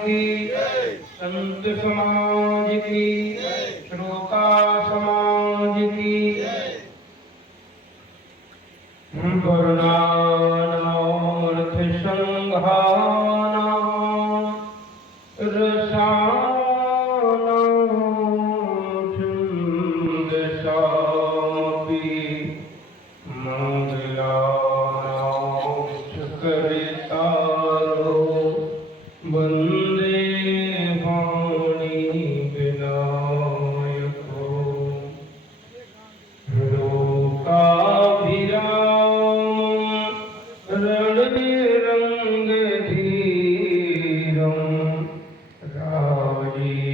की, संत समाज की, श्रोता समाज की, वर्णानामर्थ संघानां रसानां छन्दसामपि मंगलानां च करितारो वन्दे वाणी विनायको लोकाभिरामं रणनिरङ्गधीरं राजीवनेत्रं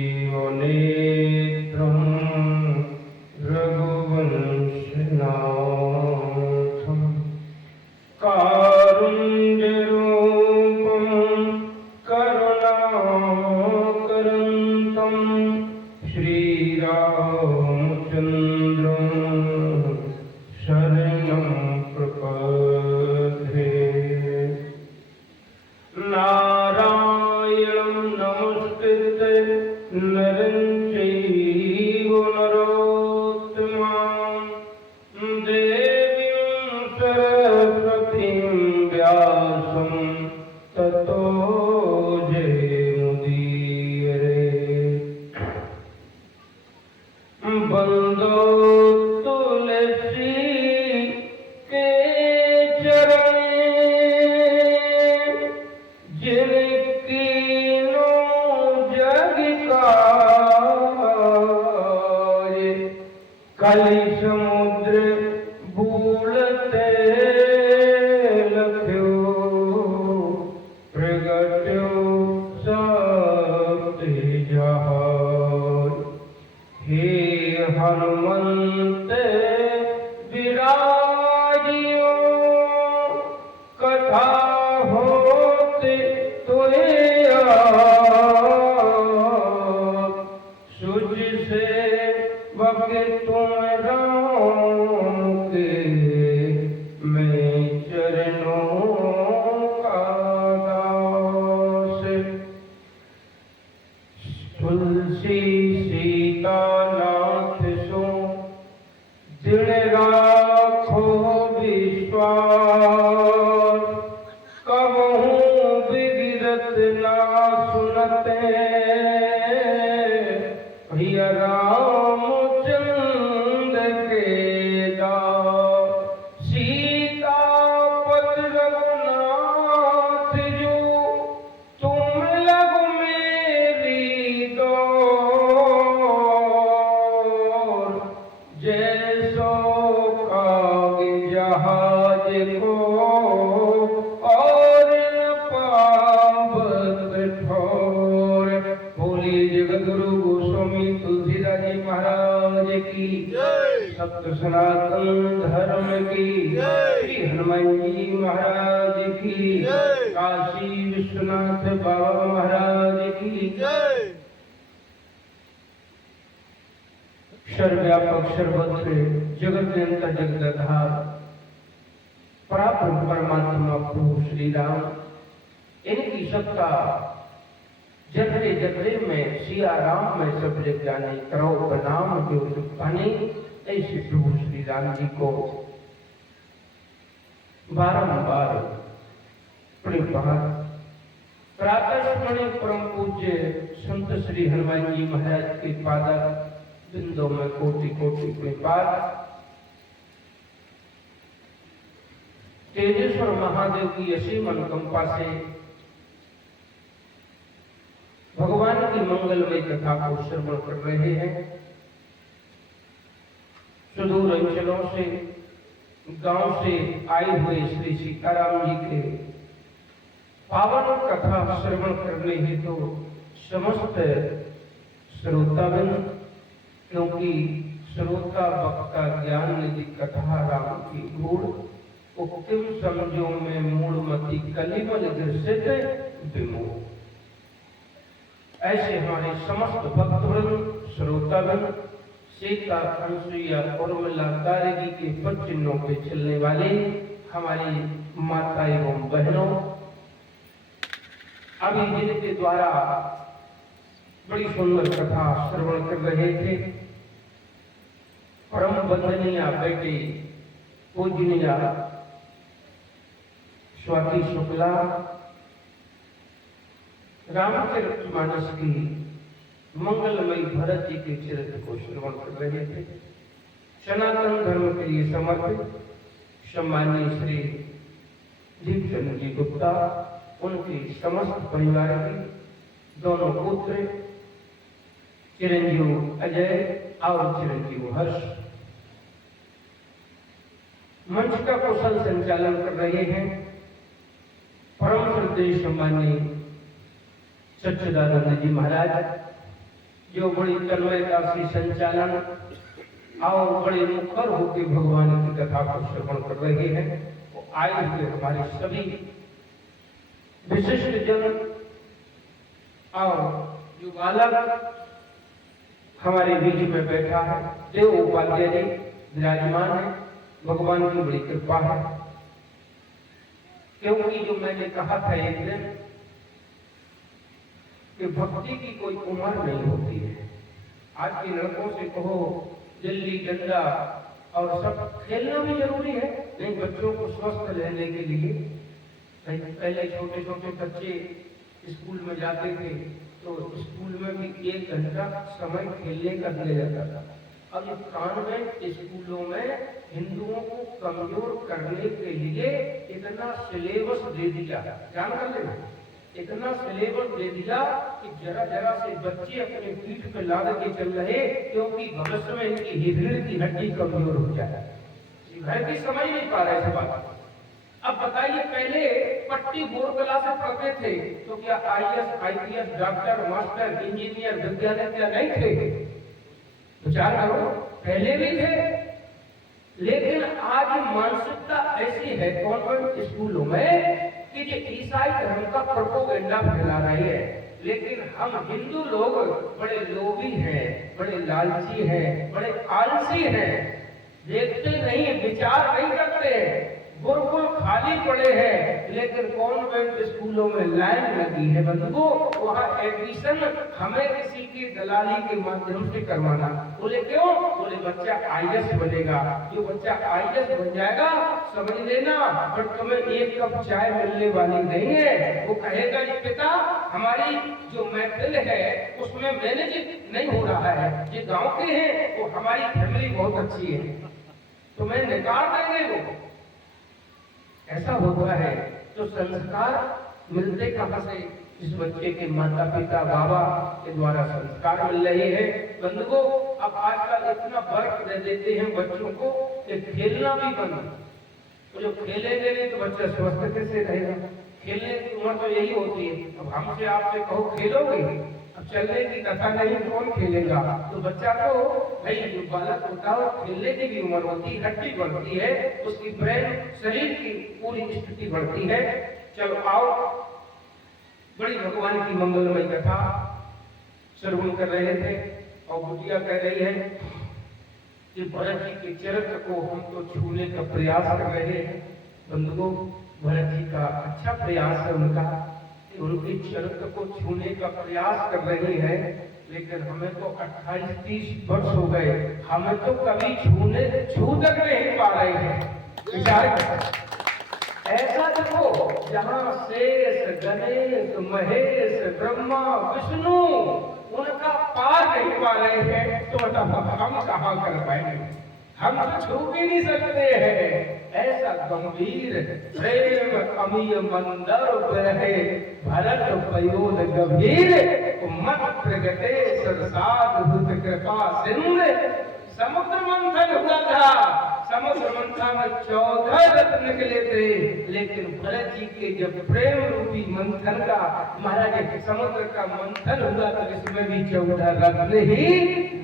रघुवंशनाथं कारुण्यरूपं करुणाकरन्तं श्रीरामचन्द्रं शरणं प्रपद्ये। नारायणं नमस्कृत्य नरं चैव नरोत्तमं देवीं सरस्वतीं व्यासं ततो जयमुदीरये। बंदो तुलसी के चरणे जिनकी नो जग काज, कलि समुद्र बूढ़ते लख्यो प्रगट्यो शक्ति जहाज। हे हनुमंत विराजियो कथा होते तुए सुज से वक्त तुम राम के मैं चरणों का दास। तुलसी सीता नाथ सो दिन राखो विश्वास, कबहू बिगड़त ना सुनते भैया रामचंद्र के दास। सीतापत रघुनाथ जो तुम लगो मेरी डोर, जैसो काग जहाज को और न पावत ठोर। बोलिए जगद्गुरु गोस्वामी तुलसीदास जी महाराज की, सत्य सनातन धर्म की, श्री हनुमान जी महाराज की, काशी विश्वनाथ बाबा महाराज की। सर्वव्यापक सर्वत्र जगत नियंता जगदाधार पराब्रह्म परमात्मा प्रभु श्री राम, इनकी सत्ता जगरे जगरे में सिया राम में सब जग जाने, करो प्रणाम जो सुख पाने। ऐसे प्रभु श्री राम जी को बारंबार प्रेमभार प्रातः स्मरण परम पूज्य संत श्री हनुमान जी महाराज के पादा बिंदों में कोटि कोटि प्रेमभार। तेजेश्वर महादेव की असीम अनुकंपा से भगवान की मंगलमय कथा को श्रवण कर रहे हैं। सुदूर अंचलों से, गांव से आए हुए श्री सीताराम जी के पावन कथा श्रवण करने हेतु समस्त श्रोतागण, क्योंकि श्रोता वक्ता ज्ञान निधि कथा राम की गूढ़, उक्तिम समझो में मूलमती कलिमल दृश्यत विमोह। ऐसे हमारे समस्त भक्तवृंद, श्रोतागण, सीता, अनसुईया, उर्मिला, तारगी के पद चिन्हों पे चलने वाले हमारी माता एवं बहनों, अभी जिनके द्वारा बड़ी सुंदर कथा श्रवण कर रहे थे, परम वंदनीय बेटी पूजनीय स्वाति शुक्ला रामचरितमानस की मंगलमयी भरत जी के चरित्र को श्रवण कर रहे थे। सनातन धर्म के लिए समर्पित सम्माननीय श्री दीपचंद्र जी गुप्ता, उनके समस्त परिवार के दोनों पुत्र चिरंजीव अजय और चिरंजीव हर्ष मंच का कुशल संचालन कर रहे हैं। परम श्रद्धेय सम्माननीय सच्चिदानंद जी महाराज, जो बड़ी तन्मयता से संचालन और बड़े मुखर होकर भगवान की कथा को श्रवण कर रहे हैं। वो आए हुए हमारे सभी विशिष्ट जन और जो बालक हमारे बीच में बैठा है, देव उपाध्याय जी विराजमान है, भगवान की बड़ी कृपा है। क्योंकि जो मैंने कहा था एक दिन कि भक्ति की कोई उम्र नहीं होती है। आज के लड़कों से कहो गिल्ली डंडा और सब खेलना भी जरूरी है, नहीं बच्चों को स्वस्थ रहने के लिए। पहले छोटे छोटे बच्चे स्कूल में जाते थे तो स्कूल में भी 1 घंटा समय खेलने का दिया जाता था। अब इस कॉन्वेंट स्कूलों में हिंदुओं को कमजोर करने के लिए इतना सिलेबस दे दिया, जान कर लेना, इतना सिलेबस दे दिया कि जरा जरा से बच्चे अपने पीठ पे लाद के चल रहे, क्योंकि भविष्य में इनकी रीढ़ की हड्डी कमजोर हो जाए। घर की समझ नहीं पा रहे थे बात। अब बताइए, पहले पट्टी बोर्ड क्लासेस पढ़ते थे तो क्या IAS IPS doctor master engineer विद्यालय नहीं थे? विचार करो, पहले भी थे। लेकिन आज मानसिकता ऐसी है कॉन्वेंट स्कूलों में कि जो ईसाई धर्म का प्रोपेगेंडा फैला रही है। लेकिन हम हिंदू लोग बड़े लोभी हैं, बड़े लालची हैं, बड़े आलसी हैं, देखते नहीं, विचार नहीं करते। गुरुकुल खाली पड़े हैं, लेकिन कॉन्वेंट स्कूलों में लाइन लगी है बंधुओं, वहाँ एडमिशन हमें किसी की दलाली के माध्यम से करवाना। बोले क्यों? बोले बच्चा IAS बनेगा। जो बच्चा IAS बन जाएगा, समझ लेना, पर तुम्हें 1 कप चाय मिलने वाली नहीं है। वो कहेगा कि पिता, हमारी जो महफिल है उसमें मैनेज नहीं हो रहा है, ये गाँव के हैं, वो हमारी फैमिली बहुत अच्छी है, तुम्हें निकाल देंगे वो। ऐसा होता है। तो संस्कार मिलते कहां से? इस बच्चे के माता पिता बाबा के द्वारा संस्कार मिल रहे हैं। बंधुओं, अब आजकल इतना वर्क दे देते हैं बच्चों को कि खेलना भी बंद। तो जो खेलेंगे नहीं तो बच्चा स्वस्थ कैसे रहेगा? खेलने की उम्र तो यही होती है। अब हमसे आपसे कहो खेलोगे, अब चलने की कथा नहीं, कौन खेलेगा? तो बच्चा को भाई जो बालक होता है खेलने की भी उम्र होती है, हड्डी बढ़ती है, उसकी ब्रेन शरीर की पूरी स्थिति बढ़ती है। चलो आओ, बड़ी भगवान की मंगलमय कथा श्रवण कर रहे थे और बुढ़िया कह रही है कि भरत जी के चरित्र को हम तो छूने का प्रयास कर रहे हैं। बंधुओं, भरत जी का अच्छा प्रयास है उनका, उनके चरित्र को छूने का प्रयास कर रही है। लेकिन हमें तो 28-30 वर्ष हो गए, हमें तो कभी छू तक नहीं पा रहे हैं। विचार ऐसा देखो, जहाँ शेष गणेश महेश ब्रह्मा विष्णु उनका पार नहीं पा रहे हैं, तो हम कहाँ कर पाएंगे? हम तो छू भी नहीं सकते हैं। ऐसा गंभीर प्रेम अमीय मंदर है भरत पयोद गंभीर, मत प्रगटे सरसाद भूत कृपा सिंध। समुद्र मंथन हुआ था, समुद्र मंथन में 14 रत्न निकले थे, लेकिन भरत जी के जब प्रेम रूपी मंथन का, महाराज समुद्र का मंथन हुआ तो इसमें भी 14 रत्न ही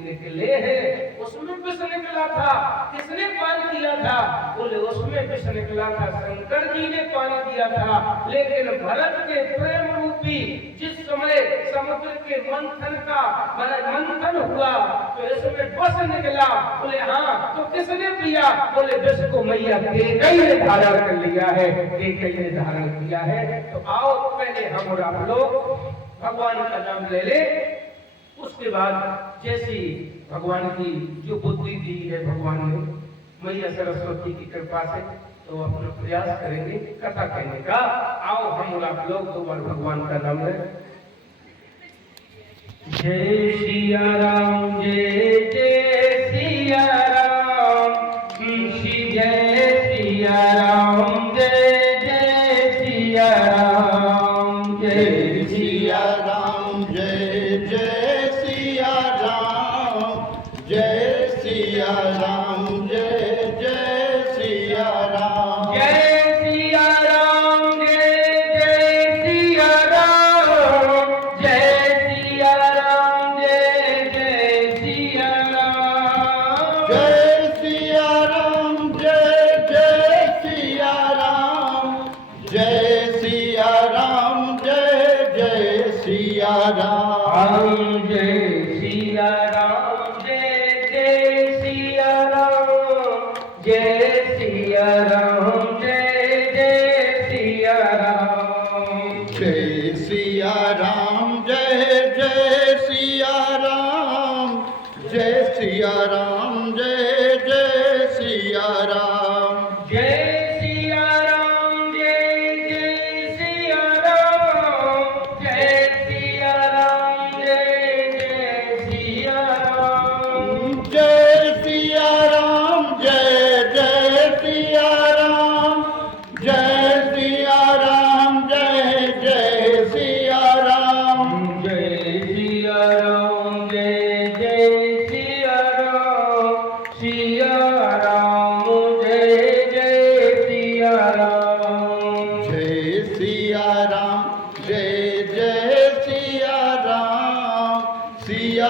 निकले हैं। उसमें विष निकला था, किसने पान किया था? बोले उसमें विष निकला था, शंकर जी ने पान किया था। लेकिन भरत के प्रेम रूपी जिस समय समुद्र के मंथन का मंथन हुआ तो इसमें विष निकला। बोले हाँ, तो किसने पिया? बोले विष को मैया कैकेयी ने धारण कर लिया है, कैकेयी ने धारण किया है। तो आओ पहले हम और आप लोग भगवान का नाम ले ले, उसके बाद जैसी भगवान की जो बुद्धि दी है भगवान ने मैया सरस्वती की कृपा से, तो अपना प्रयास करेंगे कथा कहने का। आओ हम और आप लोग दो बार भगवान का नाम लें। जय सिया राम, जय जय सिया राम, जय सिया राम, जय जय सिया राम, जय सिया राम, जय जय सिया राम, जय सिया राम, जय जय सिया राम, जय सिया राम, जय जय सिया राम, जय सिया राम, जय जय सिया राम, जय सिया राम, जय जय सिया राम, जय सिया राम, जय जय सिया राम, जय सिया राम, जय जय सिया राम, जय सिया राम, जय जय सिया राम, जय सिया राम, जय जय सिया राम, जय सिया राम, जय जय सिया राम, जय सिया राम, जय जय सिया राम, जय सिया राम, जय जय सिया राम, जय सिया राम, जय जय सिया राम, जय सिया राम, जय जय सिया राम, जय सिया राम, जय जय सिया राम, सिया राम, जय जय सिया राम, जय सिया राम, जय जय सिया राम, सिया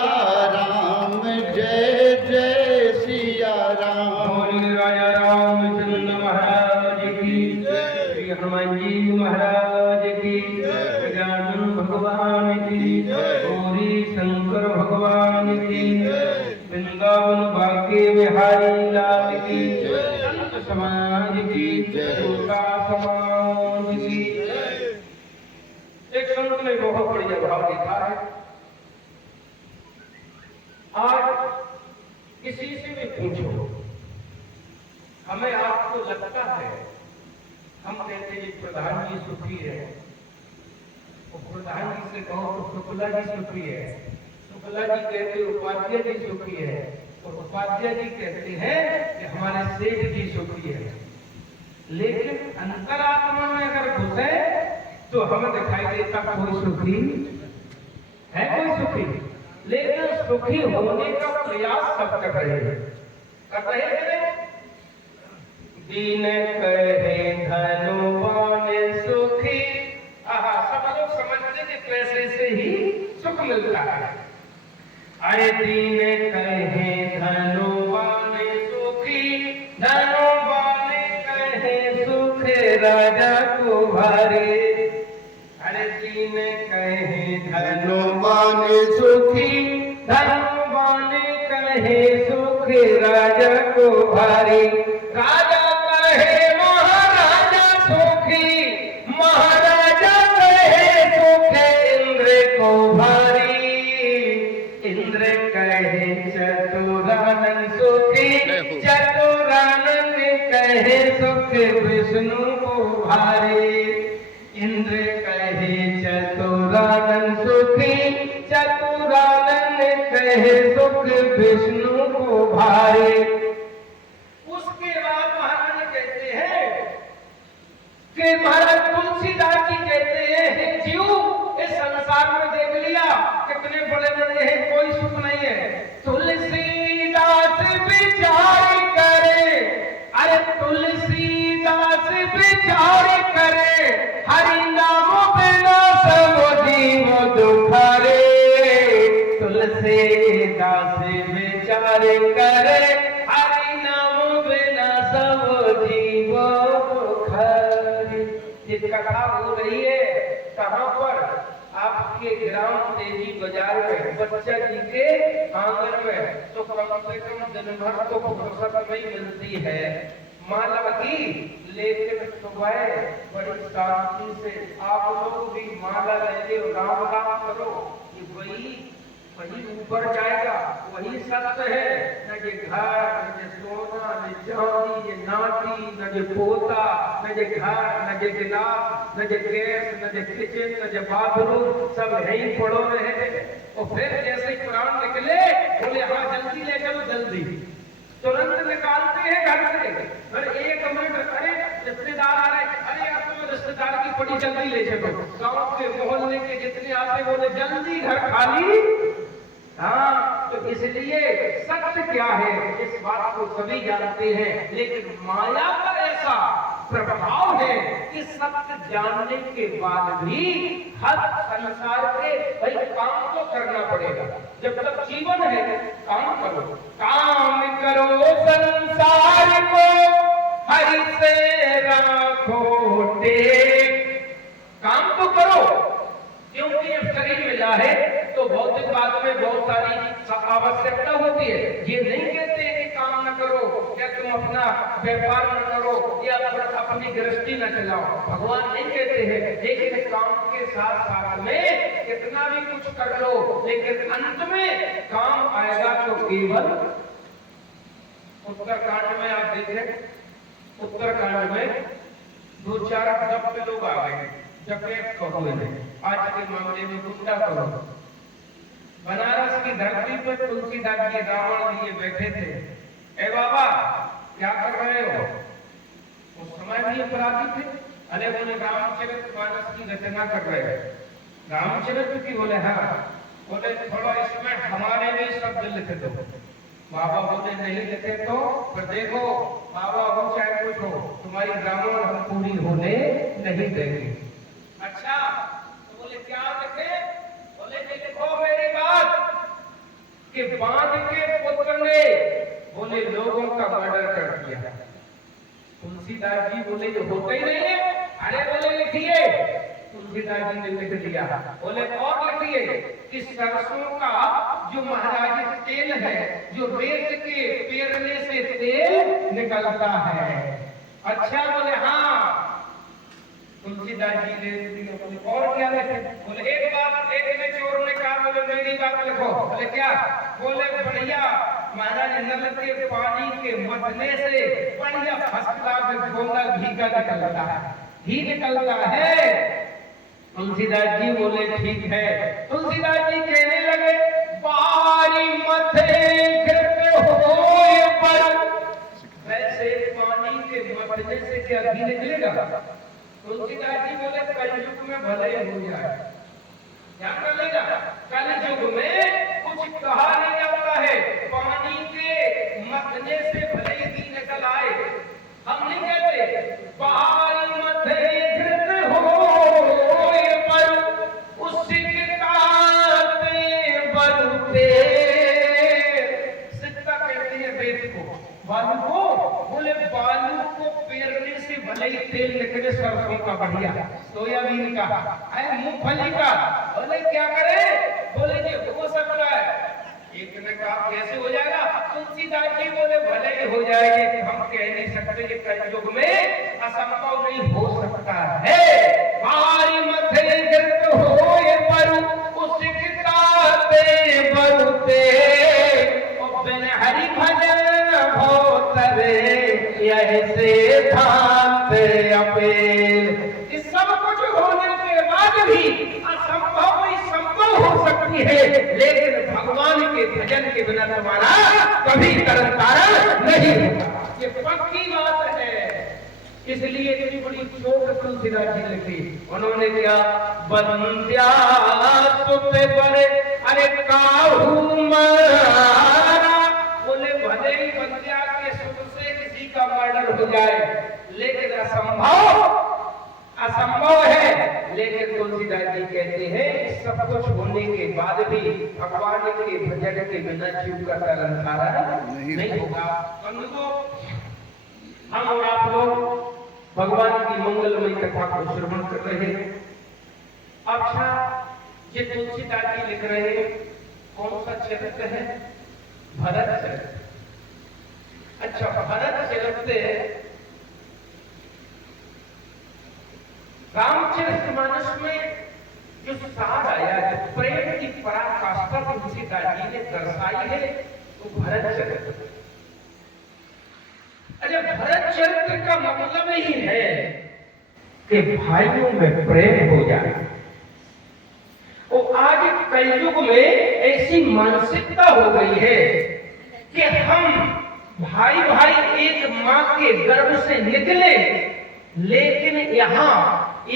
राम, जय जय सिया राम, बोले राजा रामचंद्र महाराज की जय, श्री हनुमान जी महाराज की जय, गजानन भगवान की जय, गौरी शंकर भगवान की जय, वृंदावन बांके बिहारी लाल की जय, संत समाज की जय, दुर्गा समाज की जय। एक संत ने बहुत बढ़िया भाव लिखा है। आज किसी से भी पूछो, हमें आपको लगता है, हम कहते हैं प्रधान जी सुखी है, और प्रधान जी से कहो तो शुक्ला जी सुखी है, शुक्ला जी कहते उपाध्याय जी सुखी है, और उपाध्याय जी कहते हैं कि हमारे सेठ जी सुखी है। लेकिन अंतरात्मा में अगर घुसे तो हमें दिखाई देता कोई सुखी है, कोई सुखी। लेकिन सुखी होने का प्रयास सब कर रहे हैं, कर रहे हैं। दीन कहे धनवान सुखी, सब लोग समझते हैं पैसे से ही सुख मिलता है। अरे दीन कहे धनवान सुखी, धनवान कहे सुख राजा को भारे। अरे दीन कहे धनवान सुखी, धनवान कहे सुख राजा को भारे। राजा कहे महाराजा सुखी, महाराजा कहे सुख इंद्र को भारी। इंद्र कहे चतुरानन सुखी, चतुरानन कहे सुख विष्णु को भारी। इंद्र कहे चतुरानन सुखी, चतुरानन कहे सुख विष्णु को भारी। उसके बाद महाराज कहते हैं कि महाराज तुलसीदास जी कहते हैं, हे जीव इस संसार में देख लिया कितने बड़े बड़े हैं, कोई सुख नहीं है। तुलसीदास विचार करे, अरे तुलसीदास विचार करे, हरि नाम बिना सब जीव दुखरे। तुलसीदास विचार करे, हरि नाम बिना सब जीव दुखरे। ये कथा हो रही है कहाँ पर? ग्राम देवी बाजार में बच्चा जी के आंगन में तो कम से कम दिन भर तो फुर्सत नहीं मिलती है माला की, लेकिन सुबह बड़ी शांति से आप लोग भी माला लेके राम राम करो कि वही ऊपर जाएगा, वही सत्य है। न ये घर, न ये सोना, न चांदी, ये नाती, न ये पोता, न ये घर, न ये गिलास, न ये गैस, न ये किचन, न ये बाथरूम, सब यही पड़ो रहे। और फिर जैसे ही कुरान निकले बोले हाँ जल्दी ले चलो, जल्दी तुरंत निकालते हैं घर से। फिर एक मिनट, अरे रिश्तेदार आ रहे, अरे आप तो रिश्तेदार की बड़ी जल्दी ले चलो। गांव के मोहल्ले के जितने आते बोले जल्दी घर खाली। हाँ, तो इसलिए सत्य क्या है इस बात को सभी जानते हैं, लेकिन माया पर ऐसा प्रभाव है कि सत्य जानने के बाद भी हर संसार के भाई काम तो करना पड़ेगा। जब तक जीवन है काम करो, काम करो संसार को हरि से राखो टेक। काम तो करो, क्योंकि जब शरीर मिला है तो भौतिक बात में बहुत सारी आवश्यकता होती है। ये नहीं कहते कि काम न करो या तुम अपना व्यापार न करो या अपनी गृहस्थी न चलाओ, भगवान नहीं कहते हैं। लेकिन काम के साथ साथ में कितना भी कुछ कर लो, लेकिन अंत में काम आएगा तो केवल। उत्तरकांड में आप देखें, उत्तरकांड में 2-4 जब लोग आ गए, जबकि आज के मामले में गुंडा करो। बनारस की धरती पर तुलसीदास जी रावण लिए बैठे थे। ए बाबा क्या कर रहे हो? उस समय भी अपराधी थे। अरे बोले रामचरितमानस की रचना कर रहे हैं। रामचरित्र की? बोले हाँ। बोले थोड़ा इसमें हमारे भी शब्द लिख दो। बाबा बोले नहीं लिखे तो फिर देखो बाबा हो चाहे कुछ हो, तुम्हारी ग्रामों हम पूरी होने नहीं देंगे। अच्छा, तो बोले क्या लिखे? बोले लिखो मेरी बात कि बांध के पुत्र ने बोले लोगों का मर्डर कर दिया। तुलसीदास जी बोले जो होता ही नहीं है। अरे बोले लिखिए। तुलसीदास जी ने लिख दिया। बोले और लिखिए कि सरसों का जो महाराज तेल है, जो रेत के पेरने से तेल निकलता है। अच्छा, बोले हाँ। तुलसीदास जी ने बोले और क्या लिखे? बोले एक बात, एक ने चोर ने कहा, बोले मेरी बात लिखो। बोले क्या? बोले बढ़िया महाराज नल के पानी के मथने से बढ़िया फर्स्ट क्लास गोंदा घी का निकलता है, घी निकलता है। तुलसीदास जी बोले ठीक है। तुलसीदास जी कहने लगे बारी मथे घृत होए पर, वैसे पानी के मथने से क्या घी निकलेगा? तुलसीदास जी बोले कलयुग में भले हो जाए। क्या कर लेगा? कलयुग में कुछ कहा नहीं जाता है। पानी के मथने से भले ही घी निकल आए। हम नहीं कहते बारी मथे घृत होए पर उसिकताते बरुते। सिक्का कहते हैं रेत को, बालू को। बोले बालू को पेरने से भले ही तेल निकले सरसों का बढ़िया, सोयाबीन का, मूंगफली का। बोले क्या करे? बोले ये हो सकता है। एक ने कहा कैसे हो जाएगा? तुलसीदास जी बोले भले ही हो जाएगी, हम कह नहीं सकते कि कलयुग में असंभव नहीं हो सकता है। बारी मथे घृत होए पर उसिकताते बरुते, और बिन हरि भजन हो तरे ऐसे भांत अपेल। इस सब कुछ होने के बाद भी असंभव ही संभव हो सकती है, लेकिन भगवान के भजन के बिना तुम्हारा कभी तरन तारण नहीं होगा। ये पक्की बात है। इसलिए इतनी बड़ी चोट तुलसीदास जी लिखी। उन्होंने क्या? बंद्या तुते बरे अरे काहू मारा। बोले भले ही बंद्या के सुख से किसी का मर्डर हो जाए, लेकिन असंभव है। लेकिन तुलसीदास जी कहते हैं सब कुछ होने के बाद भी भगवान के भजन के बिना जीव का तरन तारण नहीं होगा। हम और आप लोग भगवान की मंगलमयी कथा को श्रवण कर रहे हैं। अच्छा, ये तुलसीदास जी लिख रहे हैं, कौन सा चरित्र है? भरत चरित्र। अच्छा, भरत चरित्र रामचरितमानस में जो सार आया, जो प्रेम की पराकाष्ठा तुलसीदास जी ने दर्शाई है, तो भरत चरित्र। अच्छा, भरत चरित्र का मतलब ही है कि भाइयों में प्रेम हो जाए। और आज कलयुग में ऐसी मानसिकता हो गई है कि हम भाई भाई एक मां के गर्भ से निकले, लेकिन यहां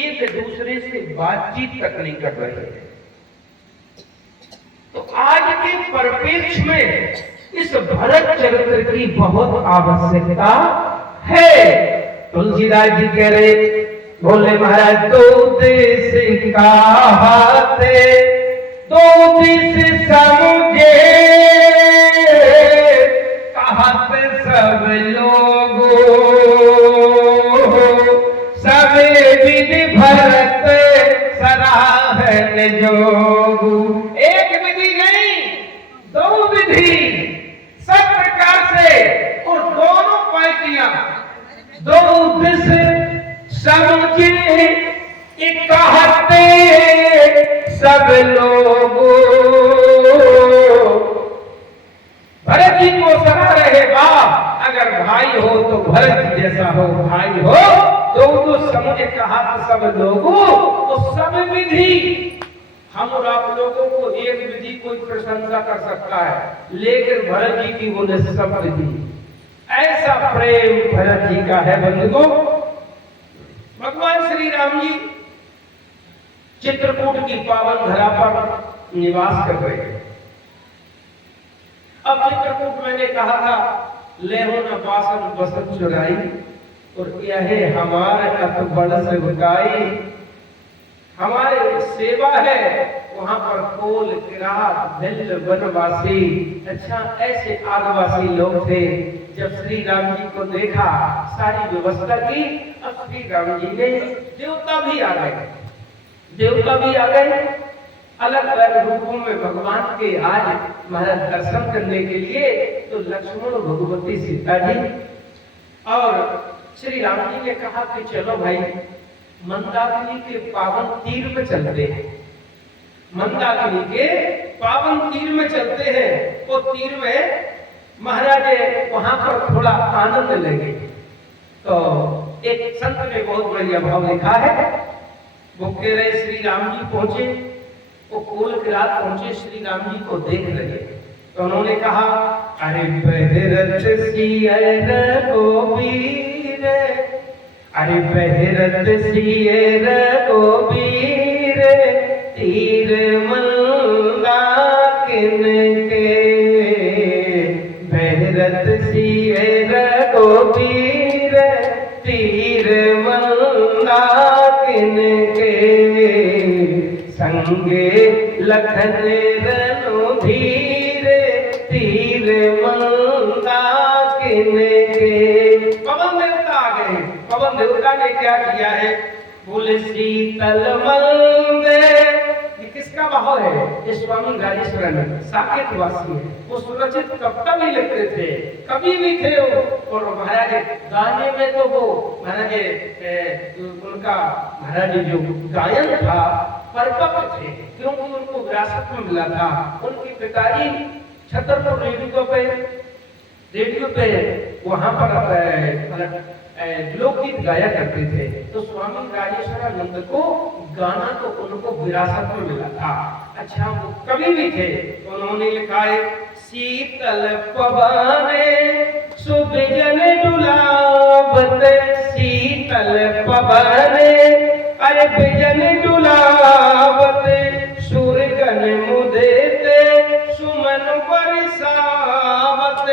एक दूसरे से बातचीत तक नहीं कर रहे हैं। तो आज के परिप्रेक्ष्य में इस भरत चरित्र की बहुत आवश्यकता है। तुलसीदास जी कह रहे, बोले महाराज दो देश कहाते, दो देश समझे, कहते सब लोग, सबे विधि भरत सराहन जोग। एक विधि नहीं, दो विधि, सब प्रकार से, और दोनों पार्टियां, दो उद्देश्य समझे, कहते सब लोग। भरत जी को सलाह रहे, वाह, अगर भाई हो तो भरत जैसा हो, भाई हो तो समझ कहा सब लोगों, तो सब विधि। हम और आप लोगों को एक विधि कोई प्रशंसा कर सकता है, लेकिन भरत जी की बोले सब विधि। ऐसा प्रेम भरत जी का है बंधुओं। भगवान श्री राम जी चित्रकूट की पावन धरा पर निवास कर रहे हैं। अब चित्रकूट मैंने कहा था, लेहो न पासन बसत चुराई, और यह हमारे अत बड़ सेवकाई। हमारे सेवा है वहां पर कोल किरात भिल्ल वनवासी। अच्छा, ऐसे आदिवासी लोग थे। जब श्री राम जी को देखा, सारी व्यवस्था की, अब श्री राम जी ने, देवता भी आ गए, देवता भी आ गए, अलग अलग रूपों में भगवान के आज महाराज दर्शन करने के लिए। तो लक्ष्मण, भगवती सीता जी और श्री राम जी ने कहा कि चलो भाई, मंदाकिनी के पावन तीर में चलते हैं। मंदाकिनी के पावन तीर में चलते हैं, वो तीर में महाराज वहां पर थोड़ा आनंद लेंगे। तो एक संत ने बहुत बढ़िया भाव लिखा है, वो कह रहे श्री राम जी पहुंचे, वो कोल की रात पहुंचे, श्री राम जी को देख रहे, तो उन्होंने कहा, अरे बहरत सियर गोबीर, अरे बहरत सियर गोबीर, तीर मंदाकिन के, बहरत सियर गोबीर, तीर मंदाकिन के, संगे लखन रनुधीर, तीर मंदाकिन के। पवन देवता आ गए। पवन देवता ने क्या किया है? बोले शीतल मंदे। ये किसका भाव है? ये स्वामी राजेश्वरानंद साकेत वासी है। वो सुरक्षित कविता भी लिखते थे, कवि भी थे वो। और महाराज गाने में तो वो महाराज उनका महाराज जो गायन था परिपक्व थे, क्योंकि उनको विरासत में मिला था। उनके पिताजी छतरपुर रेडियो पे वहां पर लोकगीत गाया करते थे। तो स्वामी राजेश्वरानंद को गाना तो उनको विरासत में मिला था। अच्छा, वो कवि भी थे, उन्होंने लिखा है, शीतल पवने सुबिजन डुलावत, शीतल पवने अरे बिजन डुलावत, सूरगन मुदेते सुमन बरसावत।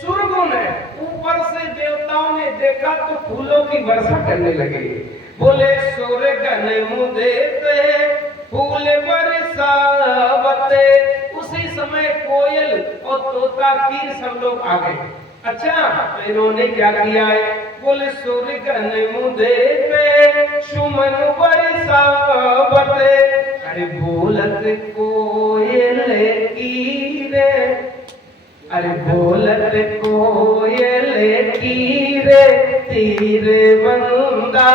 सुरगुन है, ऊपर से देवताओं ने देखा तो फूलों की वर्षा करने लगे। बोले सूरगन मुदेते फूल बरसावत। उसी समय कोयल और तोता कीर सब लोग आ गए। अच्छा, तो इन्होंने क्या किया है? बोले सूरगन मुदेते सुमन बरसावत। अरे अरे बोलत कोयल की रे, अरे बोलत कोयल की रे, तीर बंदा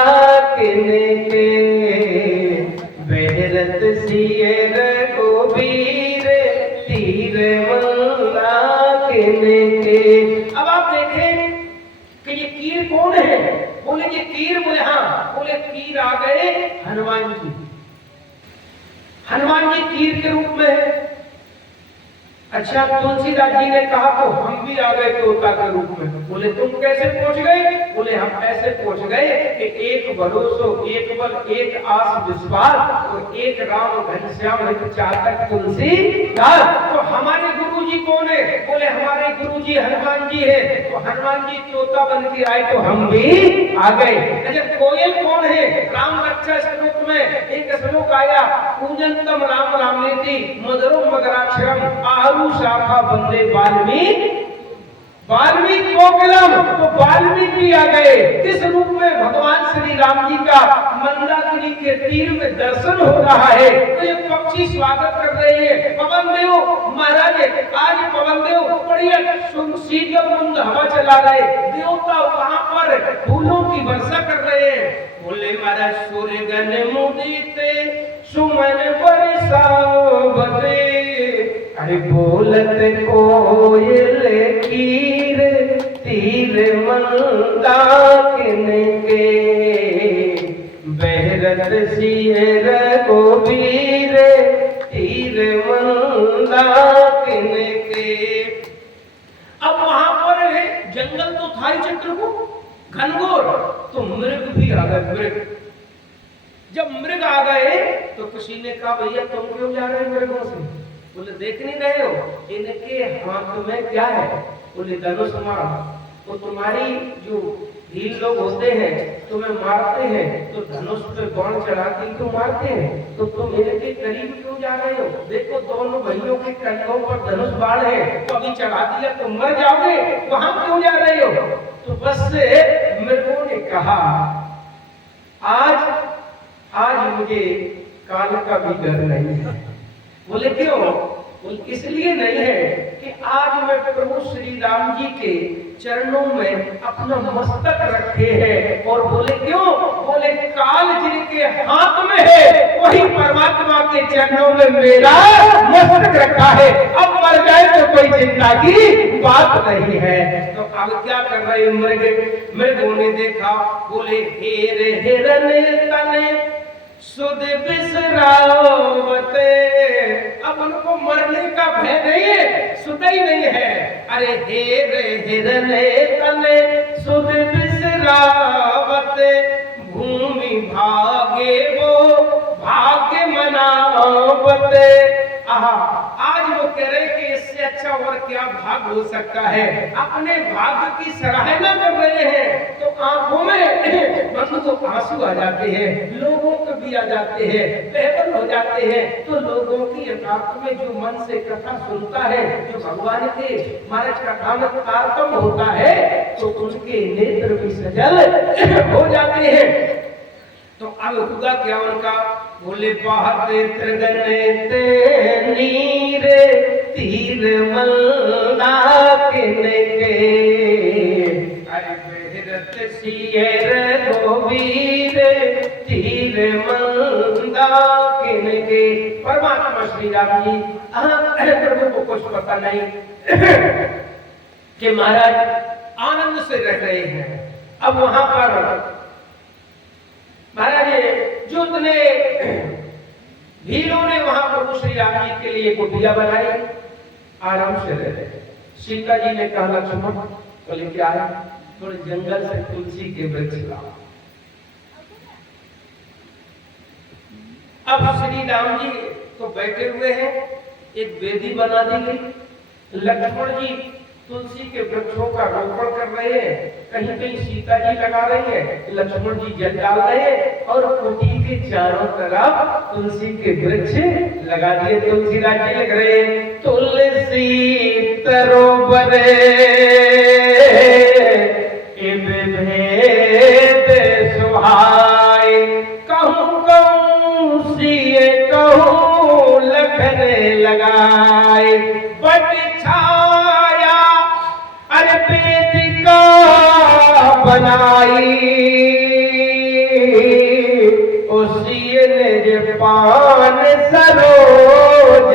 किने के, बेहरत सियर गोबीर, तीर बंदा किने के। अब आप देखें कि ये कीर कौन है? बोले ये कीर, बोले हाँ, बोले कीर आ गए हनुमान जी। हनुमान जी कीर के रूप में है। अच्छा, तुलसीदास जी ने कहा तो हम भी आ गए तोता के रूप में। बोले तुम कैसे पहुंच गए? बोले हम ऐसे पहुंच गए कि एक भरोसो, एक बल, एक आस विश्वास, और एक राम घनश्याम है चातक तुलसीदास। तो हमारे गुरु जी कौन है? बोले हमारे गुरु जी हनुमान जी है। तो हनुमान जी तोता बन के आए तो हम भी आ गए। अच्छा, कोयल कौन है? राम रक्षा श्लोक में एक श्लोक आया, पूजनतम राम रामेति मधुरम मधुराक्षरम आरु शाखा बंदे वाल्मीकि, वाल्मीकि कोकिलम। तो वाल्मीकि आ गए किस रूप में? भगवान श्री राम जी का मंदाकिनी के तीर में दर्शन हो रहा है। तो ये पक्षी स्वागत कर रहे हैं। पवन देव महाराज आज पवन देव बढ़िया शीतल मंद हवा चला रहे, देवता वहां पर फूलों की वर्षा कर रहे हैं। बोले महाराज सूर्य गण मुदिते सुमन बरसावते, अरे बोलत कोयल कीर, तीर मंदाकिन के, बेहरत सियर गोबीर, तीर मंदाकिन के। अब वहां पर है जंगल तो था ही चित्रकूट घनघोर, तो मृग भी आ गए। मृग जब मृग आ गए तो किसी ने कहा भैया तुम क्यों जा रहे हो मृगों से? बोले देख नहीं रहे हो इनके हाथ में क्या है? बोले धनुष मार। तो तुम्हारी जो भील लोग होते हैं तुम्हें मारते हैं तो धनुष पे बाण चढ़ा के तो मारते हैं, तो तुम इनके करीब क्यों जा रहे हो? देखो दोनों भाइयों के कंधों पर धनुष बाण है, तो अभी चढ़ा दिया तो मर जाओगे, वहां क्यों जा रहे हो? तो बस से मृगों ने कहा आज मुझे काल का भी डर नहीं है। बोले क्यों? बोले इसलिए नहीं है कि आज मैं प्रभु श्री राम जी के चरणों में अपना मस्तक रखे हैं। और बोले क्यों? बोले काल जिनके हाथ में है वही परमात्मा के चरणों में मेरा मस्तक रखा है। अब मर जाए तो कोई चिंता की बात नहीं है। तो अब क्या कर रहे मृगों ने देखा, बोले हेरे हिरन तने सुध बिसरावते। अब उनको मरने का भय नहीं है, सुध ही नहीं है। अरे हेरे हिरने तने सुध बिसरावते, भूमि भागे वो भाग्य मनावते। आज वो कह रहे कि इससे अच्छा और क्या भाग हो सकता है। अपने भाग्य की सराहना कर रहे हैं तो आंखों में तो आंसू आ जाते हैं, लोगों को भी आ जाते हैं, बेहतर हो जाते हैं। तो लोगों की आंख में जो मन से कथा सुनता है, जो भगवान के महाराज कथा में तारतम्य होता है, तो उनके नेत्र भी सजल हो जाते हैं। तो अब हुआ क्या उनका? बोले बहते त्रिगने ते नीर, तीर मंदाकिन के, अरे बेहरत सियर गोबीर, तीर मंदाकिन के। परमात्मा श्री राम जी प्रभु को कुछ पता नहीं कि महाराज आनंद से रह रहे हैं। अब वहां पर महाराज जो इतने भीलों ने वहां प्रभु श्री राम जी के लिए कुटिया बनाई, आराम से रह रहे। सीता जी ने कहा लक्ष्मण, बोले क्या है? थोड़े जंगल से तुलसी के वृक्ष लाओ। अब श्री राम जी तो बैठे हुए हैं, एक वेदी बना दी गई। लक्ष्मण जी तुलसी के वृक्षों का रोपण कर रहे हैं, कहीं कहीं सीता जी लगा रही है, लक्ष्मण जी जल डाल रहे हैं, और कुटी के चारों तरफ तुलसी के वृक्ष लगा दिए। तुलसीदास जी लग रहे हैं, तुलसी तरोबरे भेद सुहाए, कहूँ कहूँ सिए कहूँ लगाए, बट छाया अरे वेदिका बनाई, उसी ने जे पान सरोज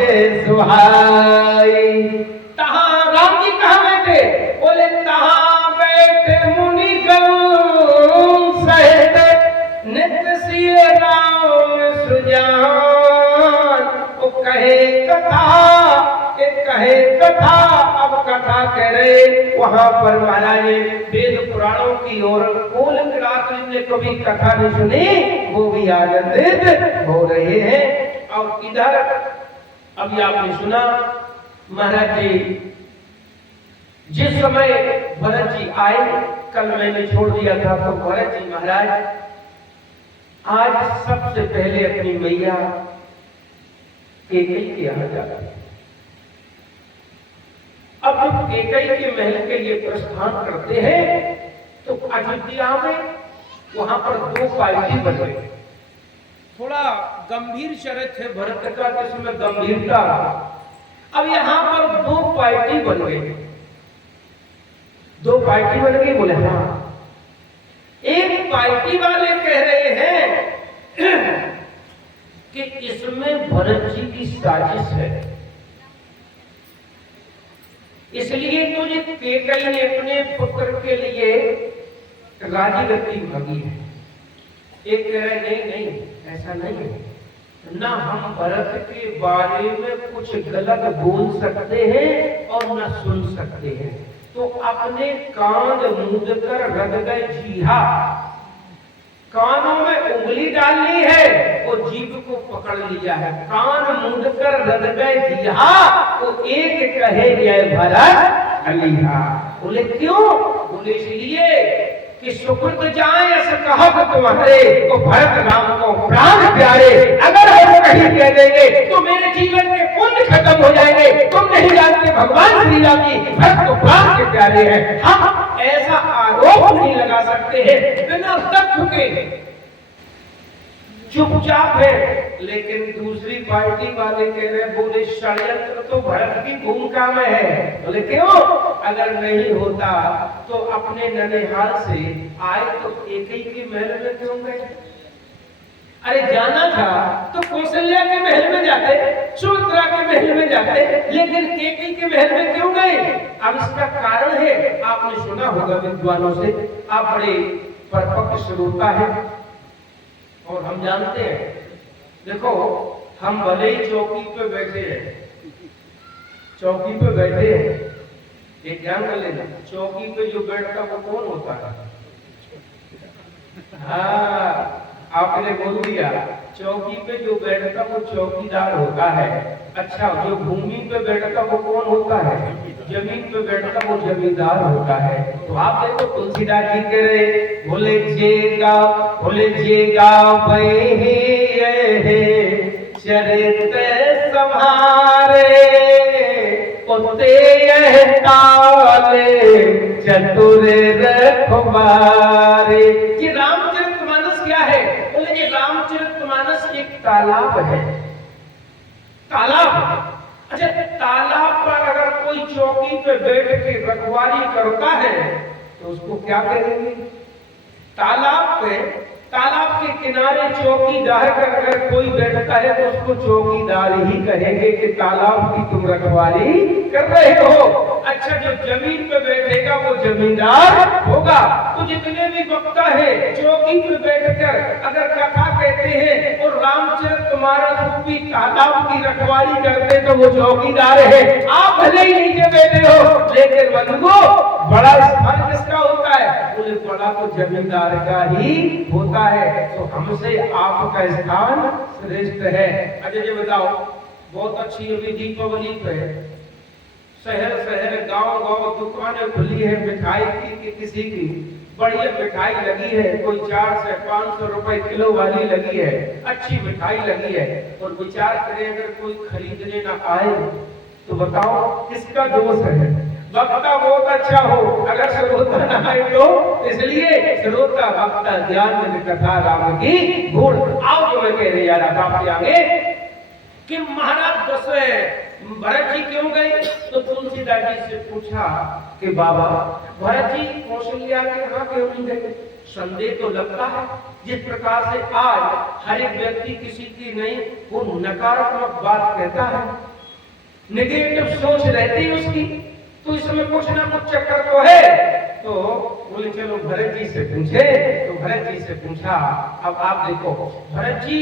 सुहाई। तहां राम जी कहाँ बैठे? बोले तहां बैठे मुनिगण सहित नित्य सिय राम सुजान। वो कहे कथा, अब कथा कह रहे। वहां पर महाराज वेद पुराणों की ओर कोल किरात जिनने कभी कथा नहीं सुनी वो भी आनंदित हो रहे हैं। और इधर अभी आपने सुना महाराज जी जिस समय भरत जी आए, कल मैंने छोड़ दिया था, तो भरत जी महाराज आज सबसे पहले अपनी मैया केकई के यहाँ जाते हैं। अब जब केकई के महल के लिए प्रस्थान करते हैं तो अयोध्या में वहां पर दो पार्टी बन गई। थोड़ा गंभीर चरित्र है भरत का, जिसमें गंभीरता। अब यहाँ पर दो पार्टी बन गई। दो पार्टी बन गई बोले हाँ। एक पार्टी वाले कह रहे हैं कि इसमें भरत जी की साजिश है, इसलिए तो ये केकई ने अपने पुत्र के लिए राजगद्दी मांगी है। एक कह रहे नहीं नहीं ऐसा नहीं है, ना हम भरत के बारे में कुछ गलत बोल सकते हैं और ना सुन सकते हैं, तो अपने कान मूंद कर रग गए जीहा। कानों में उंगली डालनी है, वो जीभ को पकड़ लिया है। कान मूंद कर रग गए जीहा, वो एक कहे जय भरत अलीहा। बोले क्यों? बोले इसलिए कि सुकृत जाए ऐसा कहा तुम्हारे, तो भरत राम को प्राण प्यारे। अगर हम कहीं कह देंगे तो मेरे जीवन के पुण्य खत्म हो जाएंगे। तुम नहीं जानते भगवान श्री राम जी भरत को प्राण के प्यारे हैं। हम ऐसा आरोप नहीं लगा सकते हैं बिना तथ्य के, चुपचाप है। लेकिन दूसरी पार्टी वाले कह रहे, बोले षड्यंत्र तो भरत की भूमिका में है। बोले क्यों? अगर नहीं होता तो अपने ननिहाल से आए तो केकई के महल में क्यों गए? अरे जाना था तो कौशल्या के महल में जाते, सुमित्रा के महल में जाते, लेकिन केकई के महल में क्यों गए? अब इसका कारण है, आपने सुना होगा विद्वानों से, आप बड़े परिपक्व श्रोता है और हम जानते हैं। देखो हम भले ही चौकी पे बैठे हैं, चौकी पे बैठे हैं, एक ध्यान कर लेना, चौकी पे जो बैठता वो कौन होता है? हाँ आपने बोल दिया, चौकी पे जो बैठता वो चौकीदार होता है। अच्छा, जो भूमि पे बैठता वो कौन होता है? जमीन पे बैठता वो जमींदार होता है। तो आप देखो तुलसीदास जी कह रहे, भोले जेगा चरित संहारे, उते यह ताले चतुर रखवारे। ये रामचरितमानस क्या है? बोले ये रामचरितमानस एक तालाब है। तालाब, अच्छा तालाब पर अगर कोई चौकी पे बैठ के रखवाली करता है तो उसको क्या कहेंगे? तालाब के किनारे चौकीदार का अगर कोई बैठता है तो उसको चौकीदार ही कहेंगे कि तालाब की तुम रखवाली कर रहे हो। अच्छा, जो जमीन पे बैठेगा वो जमींदार होगा। तो जितने भी वक्ता है चौकी पे बैठकर अगर कथा कहते हैं और रामचरितमानस रूपी तालाब की रखवाली करते तो वो चौकीदार है। आप भले ही नीचे बैठे हो, लेकिन बंधुओं बड़ा स्थान किसका होता है? बोले बड़ा तो जमींदार का ही होता है। तो हमसे आपका स्थान श्रेष्ठ है। अच्छा जी बताओ, बहुत अच्छी अभी दीपावली पे शहर गांव दुकानें खुली है मिठाई की कि किसी की बढ़िया मिठाई लगी है, कोई 400 से 500 रुपए किलो वाली लगी है, अच्छी मिठाई लगी है। और विचार करें अगर कोई खरीदने ना आए तो बताओ किसका दोष है? वक्ता बहुत अच्छा हो, अगर श्रोता न आए तो इसलिए श्रोता वक्ता ज्ञान में कथा राम की गुण। आओ जो मैं कह रही यार, आप आगे कि महाराज भरत जी क्यों गए? तो तुलसीदास जी से पूछा कि बाबा भरत जी कौशल्या के यहाँ क्यों नहीं गए? संदेह तो लगता है जिस प्रकार से आज हर एक व्यक्ति किसी की नहीं वो नकारात्मक बात कहता है, नेगेटिव सोच रहती है उसकी, तो इसमें कुछ ना कुछ चक्कर तो है। तो बोले चलो भरत जी से पूछे। तो भरत जी से पूछा। अब आप देखो भरत जी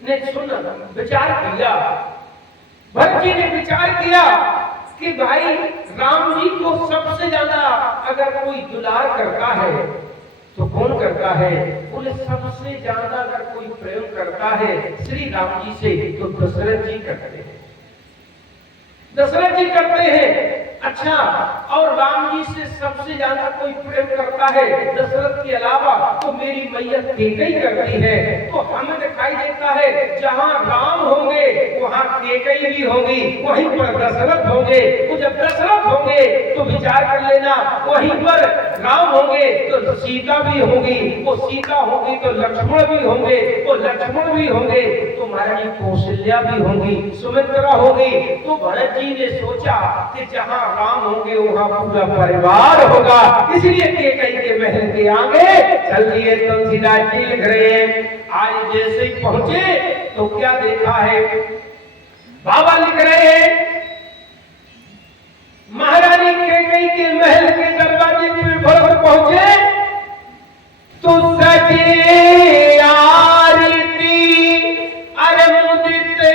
ने सुना, विचार किया। भरत जी ने विचार किया कि भाई राम जी को सबसे ज्यादा अगर कोई दुलार करता है तो कौन करता है? बोले सबसे ज्यादा अगर कोई प्रेम करता है श्री राम जी से तो दशरथ जी करते हैं, दशरथ जी करते हैं। अच्छा, और राम जी से सबसे ज्यादा कोई प्रेम करता है दशरथ के अलावा तो मेरी मैया कैकेयी करती है। तो हमें दिखाई देता है जहां राम होंगे वहां कैकेयी भी होगी, वहीं पर दशरथ होंगे। तो जब दशरथ होंगे तो विचार कर लेना वहीं पर राम होंगे तो सीता भी होगी, वो सीता होगी तो लक्ष्मण भी होंगे, वो लक्ष्मण भी होंगे तो महारानी कौशल्या भी होंगी, सुमित्रा होगी। तो भरत जी ने सोचा कि जहां राम होंगे वहां पूरा परिवार होगा, इसलिए कैकेयी के महल के आगे चल दिए। तुलसीदास जी लिख रहे हैं आज जैसे ही पहुंचे तो क्या देखा है? बाबा लिख रहे हैं महारानी कैकेयी के महल के दरवाजे पे भरत पहुंचे तो सजे आरती अरे मुदिते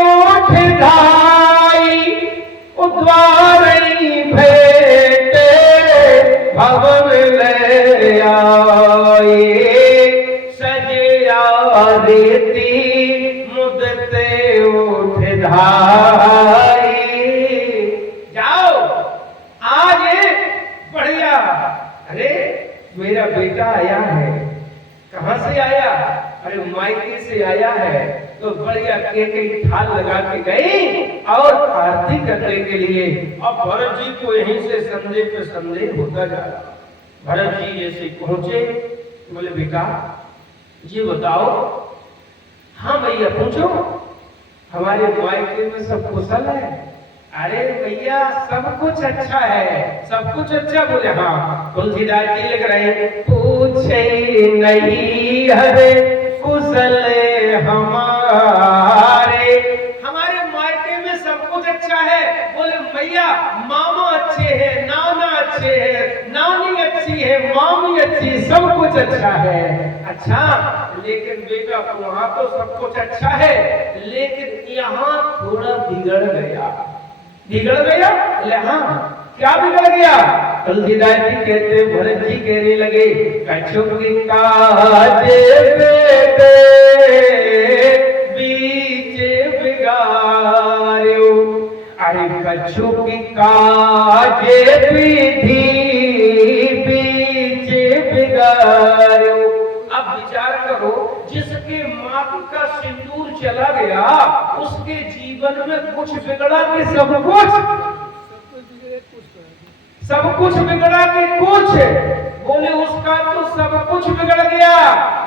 उठ धाई उद्वारई भेटे भवन ले आए। सजे आरती मुदिते उठ धाई। जाओ आज बढ़िया। अरे मेरा बेटा आया है। कहां से आया? अरे मायके से आया है। तो बढ़िया कैकेयी थाल लगा के गई और आरती करने के लिए। अब भरत जी को यहीं से संदेह पे संदेह होता जा रहा। भरत जी जैसे पहुंचे बोले बेटा ये बताओ। हाँ भैया पूछो। हमारे मायके में सब कुशल है? अरे भैया सब कुछ अच्छा है, सब कुछ अच्छा। बोले हाँ। तुलसीदास जी लिख रहे पूछे नहीं हरे कुशल हमारे, हमारे मायके में सब कुछ अच्छा है। बोले भैया मामा अच्छे हैं, नाना अच्छे हैं, नानी अच्छी है, मामी अच्छी, सब कुछ अच्छा है। अच्छा लेकिन बेटा वहां तो सब कुछ अच्छा है लेकिन यहाँ थोड़ा बिगड़ गया। बिगड़ गया? बोले हाँ। क्या बिगड़ गया? तुलसीदास जी कहते भरत जी कहने लगे कछुकी काजे बेटे बीच बिगाड़ो। अरे कछुकी काजे विधि बीच बिगाड़ो। अब विचार करो जिसके माथ का सिंदूर चला गया उसके जीवन में कुछ बिगड़ा कि सब कुछ बिगड़ा कि कुछ? बोले उसका तो सब कुछ बिगड़ गया।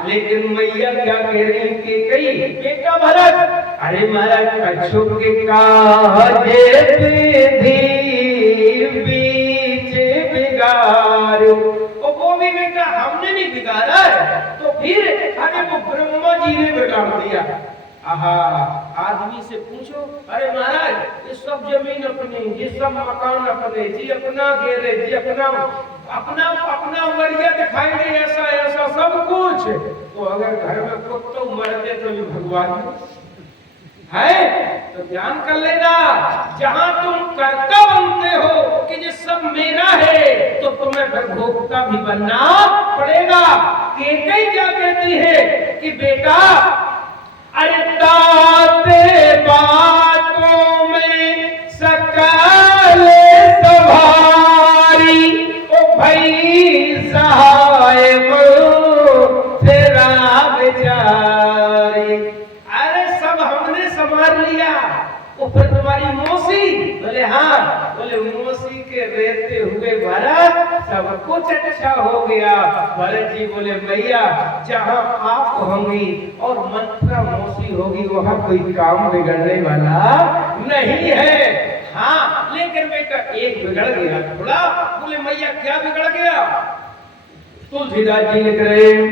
लेकिन मैया क्या कह रही कि कई बेटा भरत अरे महाराज कछुकी काजे विधि बीच बिगाड़ो। वो भी बेटा हमने नहीं बिगाड़ा है तो फिर अरे वो ब्रह्मा जी ने बिगाड़ दिया। आहा आदमी से पूछो अरे महाराज ये सब जमीन अपनी, ये सब मकान अपने, जी अपना गैरेज, जी अपना अपना अपना मरिया दिखाई दे ऐसा ऐसा सब कुछ। तो अगर घर में कुत्ते मरते तो भी भगवान है तो ध्यान कर लेना। जहां तुम कर्ता बनते हो कि ये सब मेरा है तो तुम्हें फिर भोक्ता भी बनना पड़ेगा। कैकेयी क्या कहती है कि बेटा अरे ताते बातों में सकल सवारी ओ भाई सहाय तेरा बेचारी। अरे सब हमने संभाल लिया वो फिर तुम्हारी मौसी? बोले हाँ। बोले मौसी के रहते हुए भरत सब कुछ अच्छा हो गया। भरत जी बोले भैया जहाँ आप होंगी और मंत्रा मौसी होगी वहाँ कोई काम बिगड़ने वाला नहीं है। हाँ लेकिन बेटा एक बिगड़ गया थोड़ा। बोले मैया क्या बिगड़ गया? तुलसीदास जी लिख रहे हैं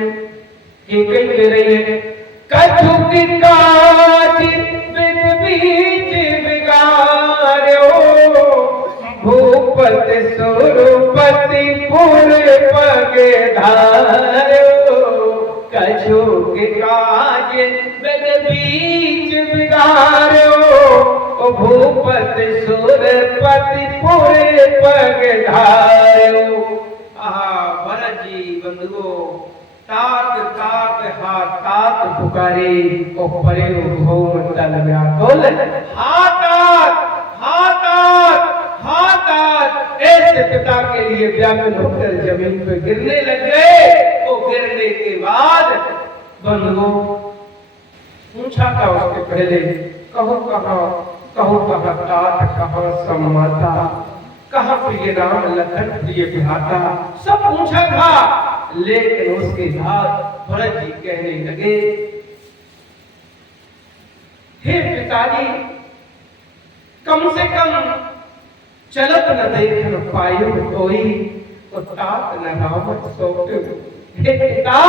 कि कई कह रही है कछुक काज बिन बीज बिगाड़ो भूपति सुरपति पुर पग धारो। कछुक काज बिन बीज बिगाड़ो भूपति सुरपति पुर पग धारो। भरत जी बंधुओं तात तात हा तात पुकारे ओ परे भौम तल व्याकुल हातात ऐसे पिता के लिए व्याकुल होकर जमीन पे गिरने लग गए। वो गिरने के बाद बंधुओं पूछा था उसके पहले कहो कहाँ तात कहाँ सम्माता कहाँ प्रिय राम लखन प्रिय विधाता सब पूछा था। लेकिन उसके बाद भरत जी कहने लगे हे पिताजी कम से कम चलत न देखन पायो कोई तो तात न राम सौंपे। हे पिता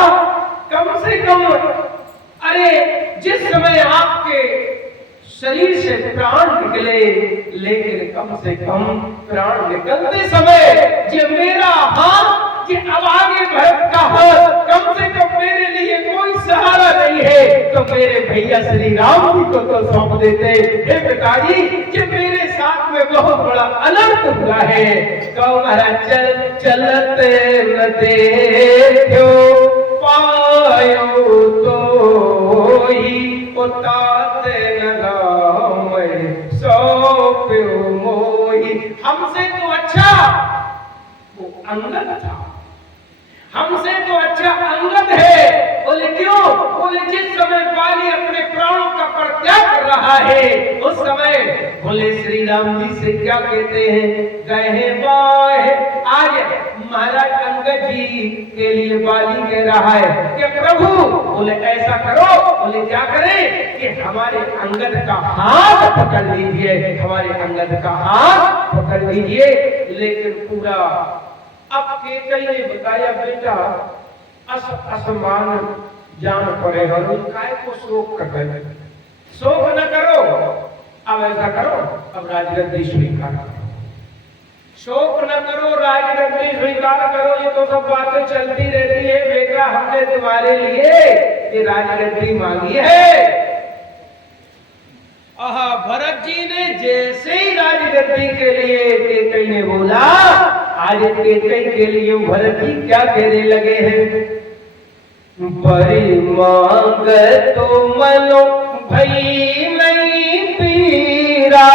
कम से कम अरे जिस समय आपके शरीर से प्राण निकले लेकिन कम से कम प्राण निकलते समय जो मेरा हाथ कि अब आगे भरत का हाथ कम से कम मेरे लिए कोई सहारा नहीं है तो मेरे भैया श्री राम जी को तो सौंप देते। हे पिताजी कि मेरे साथ में बहुत बड़ा अनर्थ हुआ है। चलते न देखो पायो तो ही उतात न राम सौंप्यो मोही। हमसे तो अच्छा वो अंगद था, हमसे तो अच्छा अंगद है। बोले क्यों? बोले जिस समय बाली अपने प्राणों का परित्याग कर रहा है उस समय बोले श्री राम जी से क्या कहते हैं गए बाहे। आज महाराज अंगद जी के लिए बाली कह रहा है कि प्रभु बोले ऐसा करो। बोले क्या करें कि हमारे अंगद का हाथ पकड़ लीजिए, हमारे अंगद का हाथ पकड़ लीजिए। लेकिन पूरा अब केकई ने बताया बेटा असमान जान पड़े हर काय को शोक कर रहे, शोक न करो। अब ऐसा करो अब राजगद्दी स्वीकार करो, शोक न करो राजगद्दी स्वीकार करो। ये तो सब बातें चलती रहती है बेटा हमने तुम्हारे लिए ये राजगद्दी मांगी है। भरत जी ने जैसे ही राजगद्दी के लिए केकई ने बोला आज केकई के लिए भरत जी क्या कहने लगे हैं बड़ी मांग तो मनो भई नहीं पीरा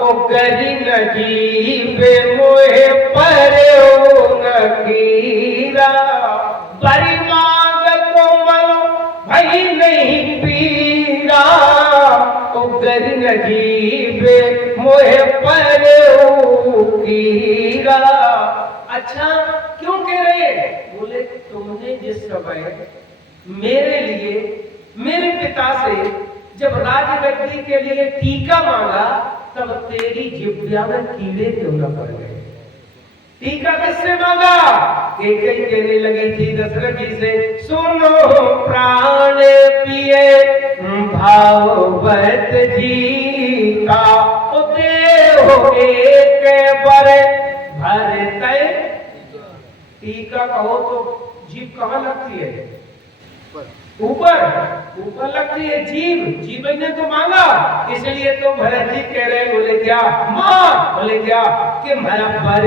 ओ गरी न जीवे मोहे परे न कीरा। बड़ी मांग तो मनो भई नहीं पीरा ओ गरी न जीवे मोहे परे कीरा। अच्छा क्यों कह रहे? बोले तुमने जिस समय मेरे लिए मेरे पिता से जब राजगद्दी के लिए टीका मांगा तब तेरी जिब्या में कीड़े क्यों न पड़ गए? टीका किससे मांगा? केकई कहने लगी थी दशरथ जी से सुनो प्राण पिए भाववत जी का देहो एक बार भरते। टीका कहो तो जीभ कहाँ लगती है? ऊपर ऊपर लगती है जीभ। जीभ ने तो मांगा इसलिए तो भरत जी कह रहे बोले क्या मां? बोले क्या कि मेरा पर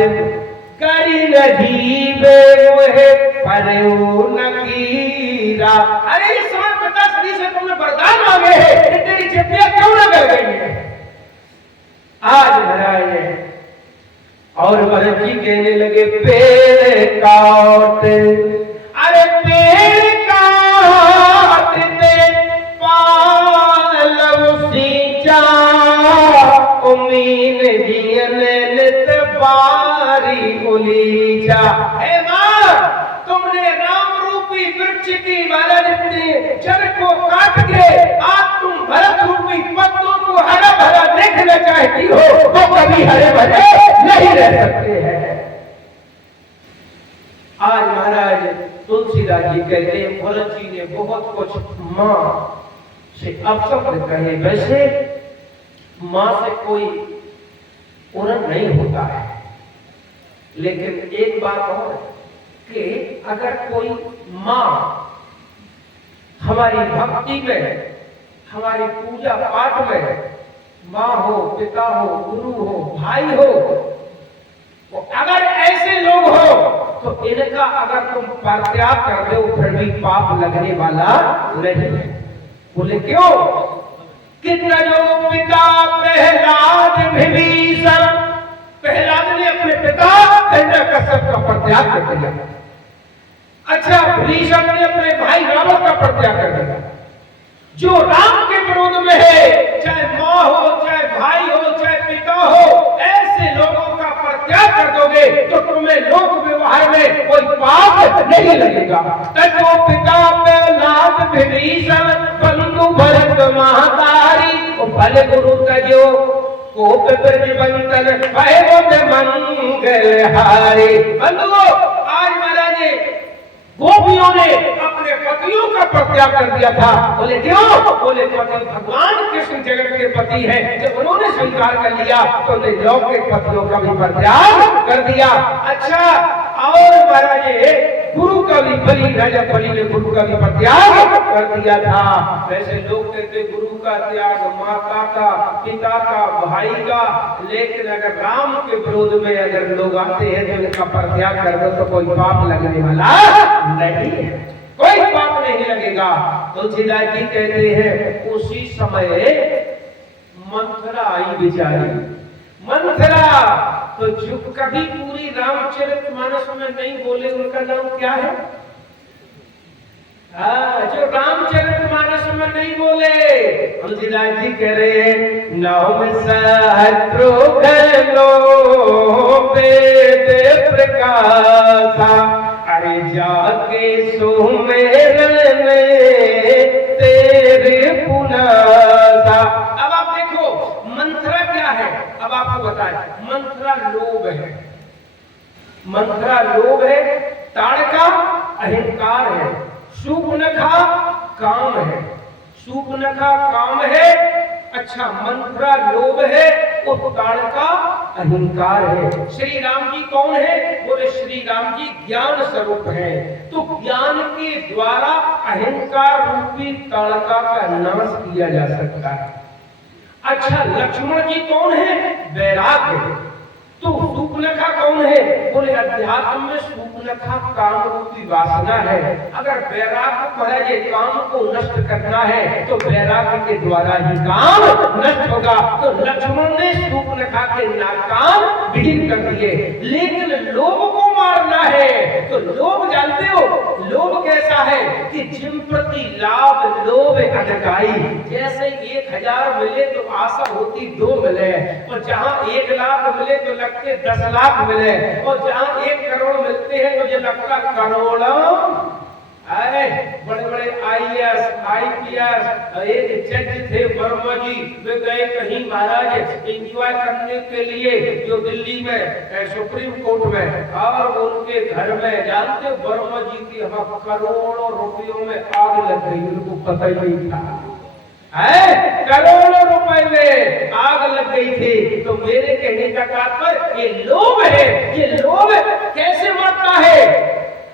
करी न जीवे मोहे परयो न कीरा। अरे इस समय पिता श्री से तुमने वरदान मांगे हैं तेरी जिब्या क्यों न कर गई है? आज भराए और भरत जी कहने लगे पेड़ काट। अरे पेड़ काट दे पालव सिंचाई रूपी पत्तों को हरा भरा देखना चाहती हो तो कभी हरे भरे नहीं रह सकते हैं। आज महाराज तुलसीदास जी कहते हैं भरत जी ने बहुत कुछ मां से अपशब्द कहे। वैसे मां से कोई उड़न नहीं होता है, लेकिन एक बात और कि अगर कोई मां हमारी भक्ति में, हमारी पूजा पाठ में, मां हो, पिता हो, गुरु हो, भाई हो, तो अगर ऐसे लोग हो तो इनका अगर तुम परित्याग कर दो फिर भी पाप लगने वाला नहीं है। बोले क्यों? कि तजो पिता प्रहलाद विभीषण, प्रहलाद ने अपने पिता हिरण्यकश्यप का परित्याग कर दिया। अच्छा, विभीषण ने अपने भाई रावण का परित्याग कर दिया। जो राम के विरोध में है, चाहे मां हो, चाहे भाई हो, चाहे पिता हो, ऐसे लोगों का परित्याग कर दोगे तो तुम्हें लोक व्यवहार में कोई पाप नहीं लगेगा। तजो पिता प्रहलाद विभीषण बंधु भरत महातारी, भले गुरु तजो कोप प्रतिबंधन भय मंगल हारे। बंधुओं, आज महाराज गोपियों ने अपने पतियों का परित्याग कर दिया था। बोले क्यों? बोले पति भगवान कृष्ण जगत के पति हैं, जब उन्होंने स्वीकार कर लिया तो उन्हें लौकिक पतियों का भी परित्याग कर दिया। अच्छा, और महाराज गुरु का भी, बलि राजा बलि ने गुरु का भी परित्याग कर दिया था। वैसे लोग कहते गुरु का त्याग माता का, पिता का, भाई का, लेकिन अगर राम के विरोध में अगर लोग आते हैं तो उनका परित्याग कर दो तो कोई पाप लगने वाला नहीं है, कोई पाप नहीं लगेगा। तुलसीदास जी कहते हैं उसी समय मंथरा आई बेचारी। मंथरा तो जो कभी पूरी रामचरितमानस में नहीं बोले उनका नाम क्या है? जो रामचरितमानस में नहीं बोले, तुलसीदास जी कह रहे हैं नाम शत्रुघ्न वेद प्रकाशा, अरे जाके सुमेरन तेरे पुनासा। अब आप देखो मंथरा क्या है, अब आपको बताएं। मंथरा लोभ है, मंथरा लोभ है, ताड़का अहंकार है, शूर्पणखा काम है, शूर्पणखा काम है। अच्छा, मंथरा लोभ है और ताड़का अहंकार है। श्री राम जी कौन है? बोले श्री राम जी ज्ञान स्वरूप है, तो ज्ञान के द्वारा अहंकार रूपी ताड़का का नाश किया जा सकता है। अच्छा, लक्ष्मण जी कौन है? वैराग्य है। तो शूर्पणखा कौन है? बोले अध्यात्म में शूर्पणखा काम रूपी वासना है। अगर वैराग्य महाराज काम को नष्ट करना है तो वैराग्य के द्वारा ही काम नष्ट होगा। तो लक्ष्मण ने शूर्पणखा के नाकाम विहीन कर दिए। लेकिन लोभ को मारना है तो लोभ जानते हो लोभ कैसा है कि जिन प्रति लाभ लोभ अधिकाई। जैसे 1000 मिले तो आशा होती 2 मिले, और जहां 1 लाख मिले तो लगते 10 लाख मिले, और जहां 1 करोड़ मिलते हैं तो ये लगता करोड़ों। अरे बड़े बड़े IAS IPS, एक जज थे वर्मा जी, वे गए कहीं महाराज एंजॉय करने के लिए जो दिल्ली में सुप्रीम कोर्ट में, और उनके घर में जानते वर्मा जी की करोड़ों रुपयों में आग लग गई, उनको पता ही नहीं था। करोड़ों रुपए में आग लग गई थी। तो मेरे कहने का तात्पर्य ये लोभ है। ये लोभ कैसे मरता है?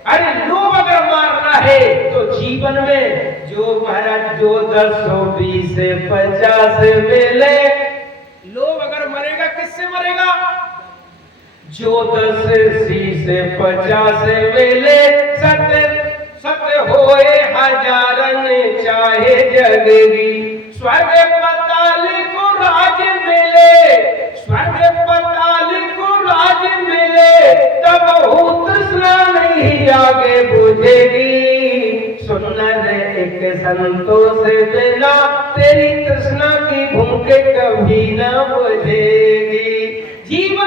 अरे लोभ अगर मारना है तो जीवन में जो महाराज जो 10 20 50 मिले, लोभ अगर मरेगा किससे मरेगा? जो 10 20 50 मिले, सत्य होए हजारन चाहे जगगी, स्वर्ग पाताल को राज मिले, स्वर्ग पाताल को राज मिले, तब तृष्णा नहीं आगे बुझेगी। सुनर एक संतोष बिना तेरी तृष्णा की भूख कभी ना बुझेगी। जीवन